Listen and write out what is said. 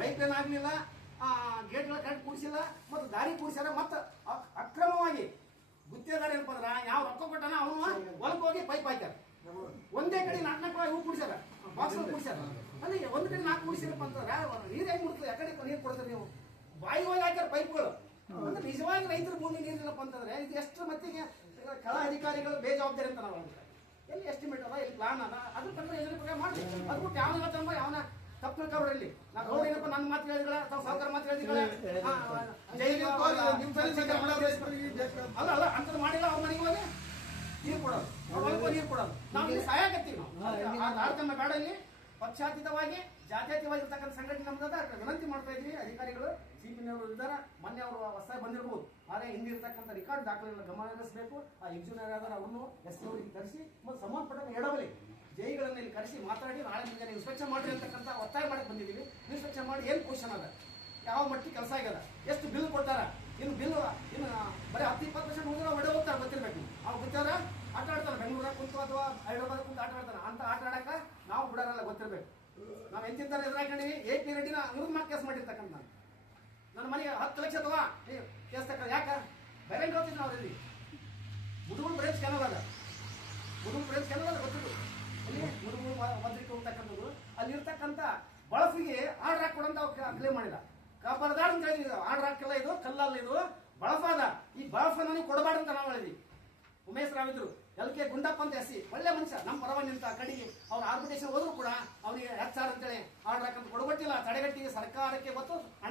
Pipe line ಆಗ್ಲಿಲ್ಲ, ಗೇಟ್ಗಳ correct ಕೂಡಿಸಿಲ್ಲ, ಮತ್ತು ದಾರಿ ಕೂಡಿಸ್ಯಾರ. ಮತ್ತು ಅಕ್ರಮವಾಗಿ ಗುತ್ತೇದಾರ ಏನಪ್ಪ ಅಂದ್ರ ಯಾವ ರೊಕ್ಕ ಕೊಟ್ಟಾನ ಅವನು ಹೊಲಕ್ಕೆ ಹೋಗಿ ಪೈಪ್ ಹಾಕ್ಯಾರ. ಒಂದೇ ಕಡೆ 4 ಇವು ಕೂಡಿಸ್ಯಾರ, ಬಾಕ್ಸ್ ಕೂಡಿಸ್ಯಾರ. ಅಂದ್ರೆ ಒಂದ್ ಕಡೆ 4 ಕೂಡಿಸಿರಪ್ಪ ಅಂತಂದ್ರೆ ನೀರ್ ಹೆಂಗ್ ಮುಡ್ತದೆ? ಯಾಕಡೆ ನೀರು ಕೊಡ್ತಾರೆ ನೀವು? ಬಾಯಿ ಹೋಗಿ ಹಾಕ್ಯಾರ ಪೈಪ್ಗಳು. ಅಂದ್ರೆ ನಿಜವಾಗಿ ರೈತರ ಭೂಮಿ ನೀರಿಲ್ಲಪ್ಪ ಅಂತಂದ್ರೆ ಇದು ಎಷ್ಟು ಮಟ್ಟಿಗೆ ಕೆಳ ಅಧಿಕಾರಿಗಳು ಬೇಜವಾಬ್ದಾರಿ ಅಂತ ನಾವು ಹೇಳ್ತಾರೆ. ಎಲ್ಲಿ ಎಸ್ಟಿಮೇಟ್ ಅದ, ಎಲ್ಲಿ ಪ್ಲಾನ್ ಅದ, ಅದ್ರ ಪ್ರಕಾರ ಯೋಜನೆ ಪ್ರಕಾರ ಮಾಡಿ. ಅದಕ್ಕೆ ಯಾವನ ತಪ್ಪು ತಿಳ್ಕೊಳ್ರಿ. ನಾವು ನೋಡಿನಪ್ಪ ನನ್ನ ಮಾತು ಹೇಳಿದ್ರೆ ತಾವು ಸರ್ಕಾರ ಮಾತು ಹೇಳಿದ್ರೆ ಅಲ್ಲ ಅಲ್ಲ ಅಂತ ಮಾಡಿಲ್ಲ. ಅವ್ರ ಮನೆಗೆ ಹೋಗಿ ನೀರು ಕೊಡೋದು, ಅವ್ರ ನೀರು ಕೊಡೋದು. ನಾವು ಇಲ್ಲಿ ಸಹಾಯಕತ್ತೀವಿ. ನಾವು ತಾರತಮ್ಯ ಬೇಡ. ಇಲ್ಲಿ ಪಕ್ಷಾತೀತವಾಗಿ ಜಾತ್ಯತೀತವಾಗಿರ್ತಕ್ಕಂಥ ಸಂಘಟನೆ ನಮ್ದದ ವಿನಂತಿ ಮಾಡ್ತಾ ಇದ್ವಿ. ಅಧಿಕಾರಿಗಳು ಸಿಪಿನವರು ಇದ್ದಾರೆ, ಮೊನ್ನೆ ಅವರು ಹೊಸದಾಗಿ ಬಂದಿರಬಹುದು. ಆದರೆ ಹಿಂದಿರ್ತಕ್ಕಂಥ ರೆಕಾರ್ಡ್ ದಾಖಲೆಗಳನ್ನ ಗಮನ ಹರಿಸಬೇಕು. ಆ ಇಂಜಿನಿಯರ್ ಆದ್ರೆ ಅವ್ರನ್ನು ಎಸ್ ಅವರಿಗೆ ಕರೆಸಿ ಮತ್ತು ಸಂಬಂಧಪಟ್ಟ ಎಡಬಲಿ ಜೈಗಳನ್ನ ಇಲ್ಲಿ ಕರೆಸಿ ಮಾತಾಡಿ ನಾಳೆ ಮುಂಜಾನೆ ಇನ್ಸ್ಪೆಕ್ಷನ್ ಮಾಡ್ರಿ ಅಂತಕ್ಕಂಥ ಒತ್ತಾಯ ಮಾಡಕ್ಕೆ ಬಂದಿದ್ದೀವಿ. ಇನ್ಸ್ಪೆಕ್ಷನ್ ಮಾಡಿ ಏನು ಕ್ವಶನ್ ಅದ, ಯಾವ ಮಟ್ಟಿಗೆ ಕೆಲಸ ಆಗ್ಯದ, ಎಷ್ಟು ಬಿಲ್ ಕೊಡ್ತಾರ, ಇನ್ನು ಬಿಲ್ ಇನ್ನು ಬರೀ 10-20% ಹೋದ್ರೆ ಹೊಡೆ ಹೋಗ್ತಾರೆ. ಗೊತ್ತಿರ್ಬೇಕು. ಅವ್ರು ಗೊತ್ತಾರ ಆಟ ಆಡ್ತಾರೆ, ಬೆಂಗಳೂರಾಗ ಕುಂತು ಅಥವಾ ಹೈದರಾಬಾದ್ ಕುಂತು ಆಟ ಆಡ್ತಾರೆ. ಅಂತ ಆಟ ಆಡಕ ನಾವು ಬಿಡೋರಲ್ಲ, ಗೊತ್ತಿರ್ಬೇಕು. ನಾವು ಎಂತಿದ್ದಾರೆ ಎದುರಾಕೊಂಡಿವಿ. 8 ರೆಡ್ಡಿನ 100 ಮಾರ್ಕ್ ಕೇಸ್ ಮಾಡಿರ್ತಕ್ಕಂಥ ನನ್ನ ಮನೆಗೆ 10 ಲಕ್ಷ ತಗೋ ಕೇಸ್ ತಕ್ಕ. ಯಾಕ ಬೇರೆ ಹೇಳ್ತೀನಿ ನಾವು ಇಲ್ಲಿ ಮುದುಗುಳು ಬ್ರೇಂಚ್ ಕೆನಲ್ ಅದ, ಮುದುಗುಳು ಬ್ರೇಂಚ್ ಕೆನಲ್ ಅದ ಗೊತ್ತಿದ್ದು. ಅಲ್ಲಿ ಮುದುಗುಳು ಮದ್ರಿಕೆ ಹೋಗ್ತಕ್ಕಂಥದ್ದು ಅಲ್ಲಿರ್ತಕ್ಕಂಥ ಬಳಫಿಗೆ ಆರ್ಡರ್ ಹಾಕೊಡಂತ ಕ್ಲೇಮ್ ಮಾಡಿದ. ಕಾಪಾರದಾಡ್ ಅಂತ ಹೇಳಿದ್ವಿ. ಆರ್ಡರ್ ಹಾಕಿಲ್ಲ, ಇದು ಕಲ್ಲಲ್ಲ, ಇದು ಬಳಫಾದ. ಈ ಬಳಫನ್ನ ನೀವು ಕೊಡಬಾರ್ದು ಅಂತ ನಾವು ಹೇಳಿದ್ವಿ. ಉಮೇಶ್ ರಾವ್ ಇದ್ರು, LK ಗುಂಡಪ್ಪ ಅಂತ ಎಸಿ ಒಳ್ಳೆ ಮನುಷ್ಯ, ನಮ್ಮ ಪರವಾಗಿ ನಿಂತ ಕಡೆಗೆ ಅವ್ರು ಆರ್ಬಿಟೇಷನ್ ಹೋದ್ರು ಕೂಡ ಅವನಿಗೆ HR ಅಂತೇಳಿ ಆರ್ಡರ್ ಹಾಕಂತ ಕೊಡಗೊಟ್ಟಿಲ್ಲ. ತಡೆಗಟ್ಟಿ ಸರ್ಕಾರಕ್ಕೆ ಗೊತ್ತು ಹಣ